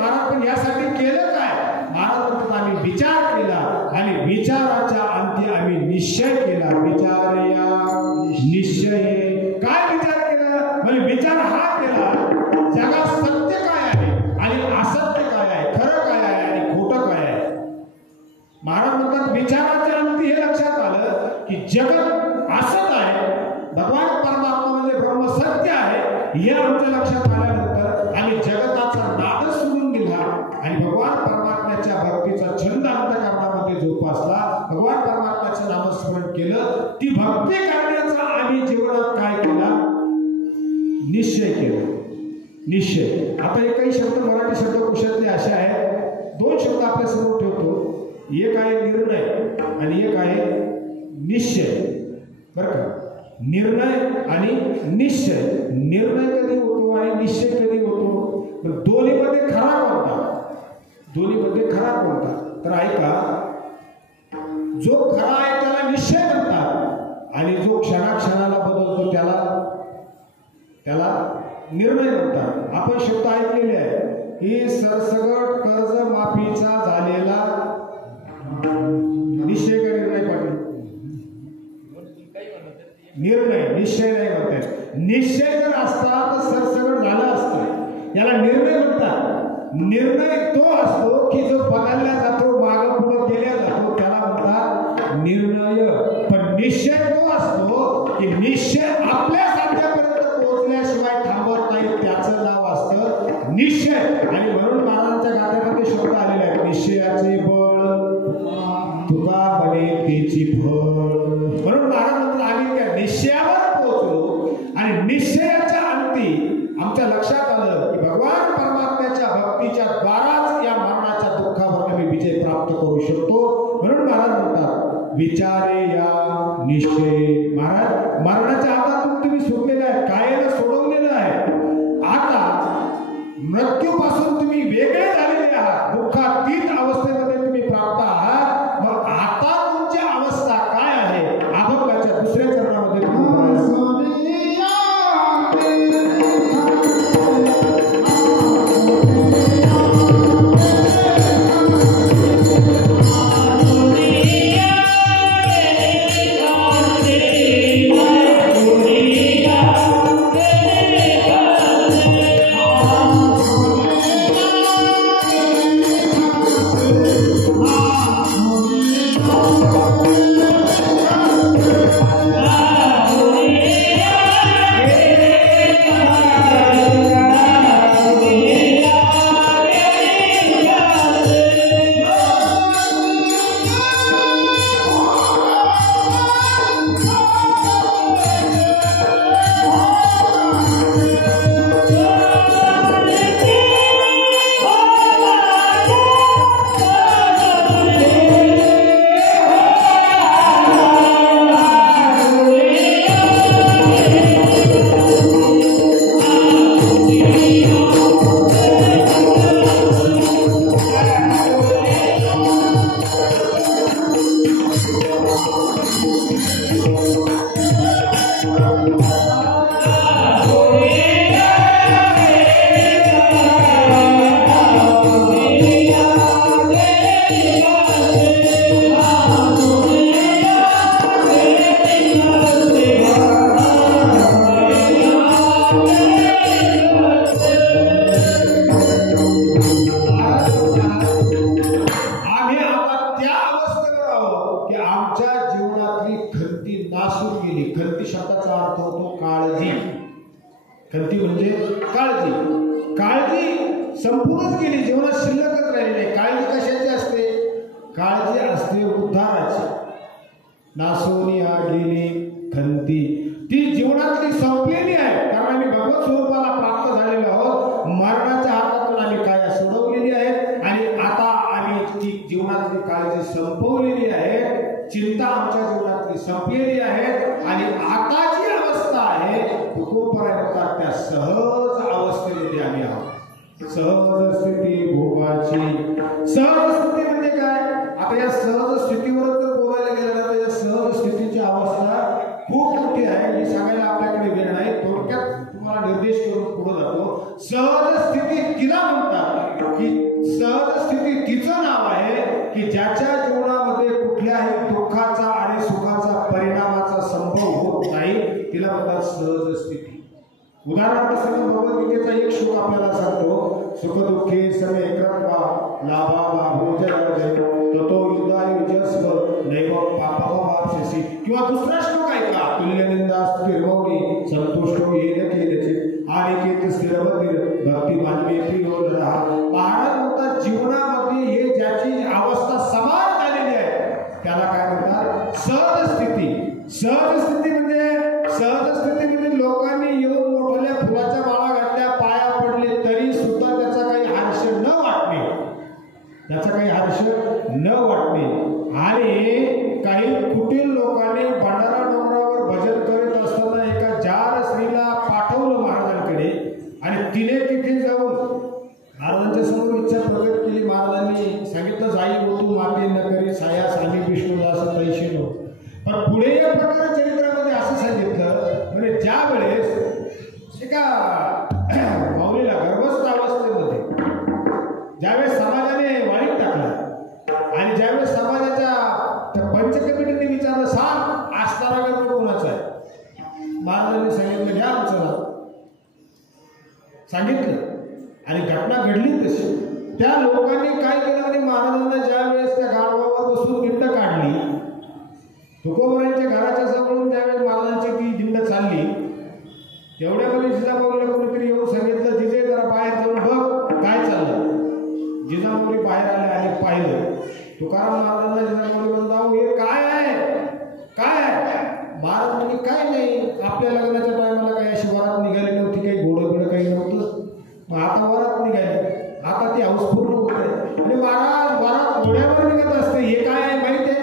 निश्चय. आता हे काही शब्द मराठी शब्दकोशातले असे आहेत, दोन शब्द आपल्या समोर ठेवतो. एक आहे निर्णय आणि एक आहे निश्चय. बरं का, निर्णय आणि निश्चय. निर्णय कधी होतो आणि निश्चय कधी होतो? दोन्हीमध्ये खरा कोणता? दोन्हीमध्ये खरा कोणता? तर ऐका, जो खरा आहे त्याला निश्चय म्हणतात आणि जो क्षणाक्षणाला बदलतो त्याला निर्णय म्हणतात. आपण शब्द ऐकलेले आहे की सरसगट कर्जमाफीचा झालेला निश्चय का निर्णय पाटील? निर्णय, निश्चय नाही म्हणतात. निश्चय जर असता तर सरसगट झाला असतं, याला निर्णय म्हणतात. निर्णय तो असतो की जो बदलला जातो, मागं पुढे केला जातो, त्याला म्हणतात निर्णय. पण निश्चय तो असतो की निश्चय आपल्या साध्यापर्यंत पोहोचल्याशिवाय थांबत नाही, त्याचं नाव असतं निश्चय. आणि म्हणून महाराजांच्या गाथ्यामध्ये शब्द आलेले आहेत, निश्चयाचे बळ तुका बने त्याची फळ. म्हणून महाराज म्हणतात आम्ही त्या निश्चयावर पोहोचलो आणि निश्चयाच्या अंती आमच्या लक्षात आलं की भगवान परमात्म्याच्या भक्तीच्या द्वाराच या मरणाच्या दुःखावर आम्ही विजय प्राप्त करू शकतो. म्हणून महाराज म्हणतात विचारे या निश्चय. महाराज मरणाच्या हातातून तुम्ही सुटलेले आहे, कायेला सोडवलेलं आहे. आता मृत्यूपासून तुम्ही वेगळे झालेले आहात, दुःखातीत अवस्थेमध्ये तुम्ही प्राप्त आहात. मग आता तुमची अवस्था काय आहे? अभंगाच्या दुसऱ्या चरणामध्ये खंती म्हणजे काळजी. काळजी संपूर्णच गेली, जीवनात शिल्लकच राहिली नाही. काळजी कशाची असते? काळजी असते उद्धाराची. नासोनी गेली खंती, ती जीवनातली संपलेली आहे. कारण आम्ही भगवत स्वरूपाला प्राप्त झालेलो आहोत. मरणाच्या हातातून आम्ही काय सोडवलेली आहे आणि आता आम्ही ती जीवनातली काळजी संपवलेली आहे. चिंता आमच्या जीवनातली संपलेली आहे आणि आता जी अवस्था आहे कुटुंबापर्यंत त्या सहज अवस्थेमध्ये आम्ही आहोत. सहज स्थिती भोगाची. सहज स्थिती म्हणजे काय? आता या सहज स्थितीवर जर बोलायला गेलं तर या सहज स्थितीची अवस्था खूप मोठी आहे. ही सांगायला आपल्याकडे वेळ नाही, थोडक्यात तुम्हाला निर्देश करून पुढे जातो. सहज स्थिती तिला म्हणतात की सहज स्थिती तिचं नाव आहे की ज्याच्या जीवनामध्ये कुठल्याही दुःखाचा आणि सुखाचा परिणामाचा संभव होत नाही, तिला म्हणतात सहज स्थिती. उदाहरणार्थ श्रीमद भगवद्गीतेचा एक श्लोक आपल्याला सांगतो, सुख दुःखे समे कृत्वा लाभा लाभो जय ततो युधायुजस्व नैव पापमवाप्स्यसि. किंवा दुसरा श्लोक ऐका, तुल्यनिंदास्तुतिर्मौनी संतुष्टो येन केनचित् आनिकेत स्थिरमतीर भक्तिमान मे प्रियो नरः. महाराज म्हणतात जीवनामध्ये हे ज्याची अवस्था समान झालेली आहे त्याला काय म्हणतात? सहज स्थिती. सहज स्थिती म्हणजे लोकांनी येऊन मोठ्या फुलाच्या माळा घातल्या, पाया पडल्या त्याचा काही हर्ष न वाटणे आणि काही कुटील लोकांनी भंडारा डोंगरावर भजन करीत असताना एका जार स्त्रीला पाठवलं महाराजांकडे आणि तिने तिथे जाऊन महाराजांच्या समोर इच्छा प्रकट केली. महाराजांनी सांगितलं, जाई होतू माते न करी सायास आम्ही विष्णुदास तैशी नो. पण पुढे या प्रकारे चरित्रामध्ये असं सांगितलं, म्हणजे ज्या वेळेस एका माऊलीला गर्भस्थ अवस्थेमध्ये ज्यावेळेस समाजाने वाळीत टाकला आणि ज्यावेळेस समाजाच्या पंचकमिटीने विचारलं, सांग असणारा गर्भ कोणाचा आहे, महाराजांनी सांगितलं घ्या आमचं नाव. सांगितलं आणि घटना घडली तशी. त्या लोकांनी काय केलं म्हणजे महाराजांना ज्या वेळेस त्या गाढवावर बसून दिंड काढली, तुकोबरांच्या घराच्या जवळून ज्यावेळेस महाराजांची ती दिंड चालली, तेवढ्यामध्ये जिजामाऊलीला कोणीतरी येऊन सांगितलं, जिजे जरा बाहेर जाऊन बघ काय चाललं. जिजामाऊली बाहेर आले आणि पाहिलं. तुकाराम महाराजांना जिजामाऊली म्हणता, हे काय आहे, काय आहे. महाराज म्हणजे काय नाही, आपल्या लग्नाच्या टायमाला काही अशी वरात निघाली नव्हती, काही घोडं बिडं काही नव्हतं, मग आता वरात निघाली, आता ती हौस पूर्ण होत आहे. म्हणजे महाराज वरात घोड्यावर निघत असते, हे काय आहे माहिती आहे,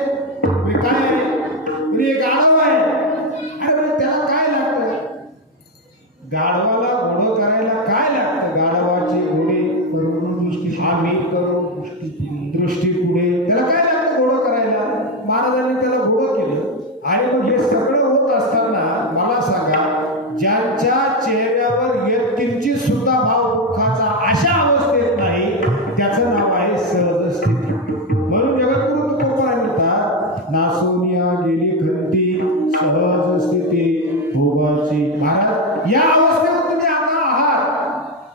हे काय आहे, म्हणजे हे गाढव आहे. अरे म्हणजे त्याला काय लागतं, गाढवाला घोडं करायला काय लागतं, गाढवाची घोडे करून आम्ही करून दृष्टी पुढे, त्याला काय लागतं घोडं करायला. महाराजांनी त्याला घोडं केलं. आणि मग हे सगळं होत असताना मला सांगा, ज्यांच्या चेहऱ्यावर किंचित सुद्धा भाव दुःखाचा अशा अवस्थेत नाही, त्याचं नाव आहे सहज स्थिती. म्हणून जगद्गुरु तुकोबाराय म्हणतात, नासोनिया गेली खंती सहज स्थिती भोगाची. महाराज या अवस्थेवर तुम्ही आता आहात,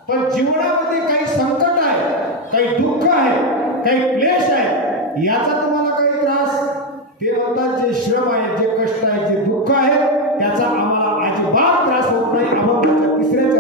पण जीवनामध्ये काही संकट आहे, काही दुःख आहे, काही क्लेश आहे, याचा तुम्हाला काही त्रास. ते म्हणतात, जे श्रम आहे, जे कष्ट आहे, जे दुःख आहे, त्याचा आम्हाला अजिबात त्रास होत नाही. अभंगाच्या तिसऱ्या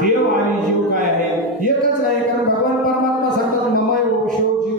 देव आणि जीव काय आहे, एकच आहे. कारण भगवान परमात्मा सांगतात, ममय ओशो जीव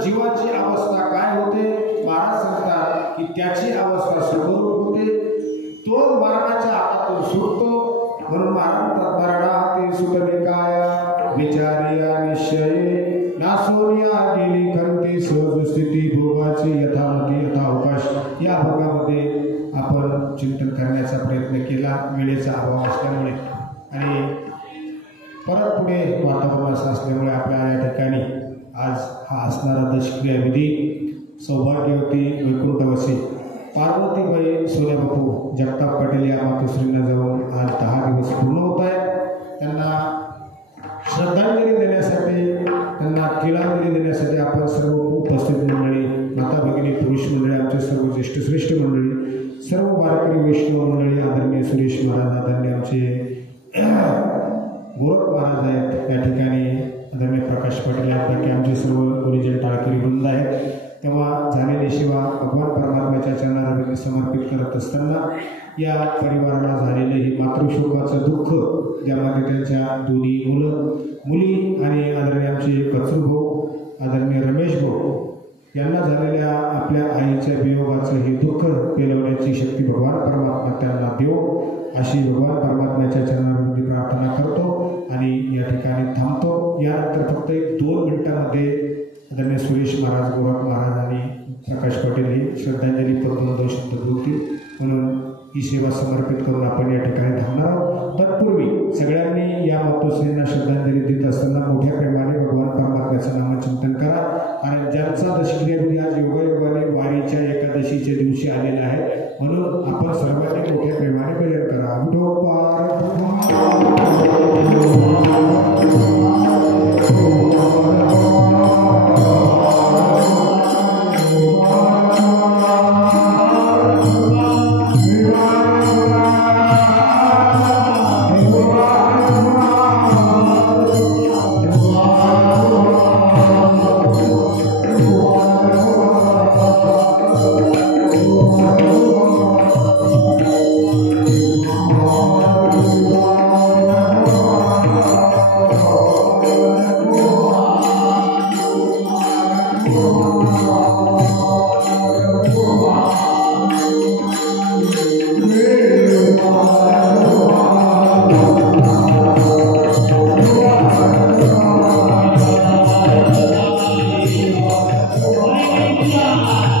जीवाची अवस्था काय त्याची अवस्था सुखरूप होते, तो मरणाच्या हातातून सुटतो. म्हणून मरणाते सुटले काय विचारिया निश्चये नासोनिया गेली खंती सहज स्थिती भोगाची यथामती यथावकाश. या भागामध्ये आपण चिंतन करण्याचा प्रयत्न केला वेळेचा अभाव असल्यामुळे आणि परत पुढे वातावरण असं असल्यामुळे आपल्या या ठिकाणी आज हा असणारा दशक्रिया विधी सौभाग्यवती वैकुंठवासी पार्वतीबाई सोन्याबापू जगताप पाटील या मातोश्रींना जाऊन आज 10 दिवस पूर्ण होत आहेत. त्यांना श्रद्धांजली देण्यासाठी त्यांना तिलांजली देण्यासाठी आपण सर्व उपस्थित मंडळी माता भगिनी पुरुष मंडळी आमचे सर्व ज्येष्ठ श्रेष्ठ मंडळी सर्व वारकरी वैष्णव मंडळी आदरणीय सुरेश महाराज आदरणीय आमचे गोरख महाराज आहेत या ठिकाणी आदरणीय प्रकाश पाटील यांपैकी आमचे सर्व गुरुजन टाळकरी वृंद आहेत. तेव्हा झालेली सेवा भगवान परमात्म्याच्या चरणारविंदी समर्पित करत असताना या परिवाराला झालेले हे मातृशोकाचं दुःख ज्यामध्ये त्यांच्या दोन्ही मुली आणि आदरणीय आमचे कचरू भाऊ आदरणीय रमेश भाऊ यांना झालेल्या आपल्या आईच्या वियोगाचं हे दुःख पेलवण्याची शक्ती भगवान परमात्मा त्यांना देव अशी भगवान परमात्म्याच्या चरणारविंदी प्रार्थना करतो आणि या ठिकाणी थांबतो. यानंतर फक्त 1-2 मिनिटांमध्ये आदरणीय सुरेश महाराज गोरख महाराज आणि प्रकाश पाटील ही श्रद्धांजली पर 2 शब्द बोलतील म्हणून ही सेवा समर्पित करून आपण या ठिकाणी थांबणार आहोत. तत्पूर्वी सगळ्यांनी या मातोश्रींना श्रद्धांजली देत असताना मोठ्या प्रेमाने भगवान परमात्म्याचं नामचिंतन करा आणि ज्यांचा दशक्रिया विधी आज योगायोगाने वारीच्या एकादशीच्या दिवशी आलेला आहे म्हणून आपण सर्वांनी मोठ्या प्रेमाने भजन करा. Yeah.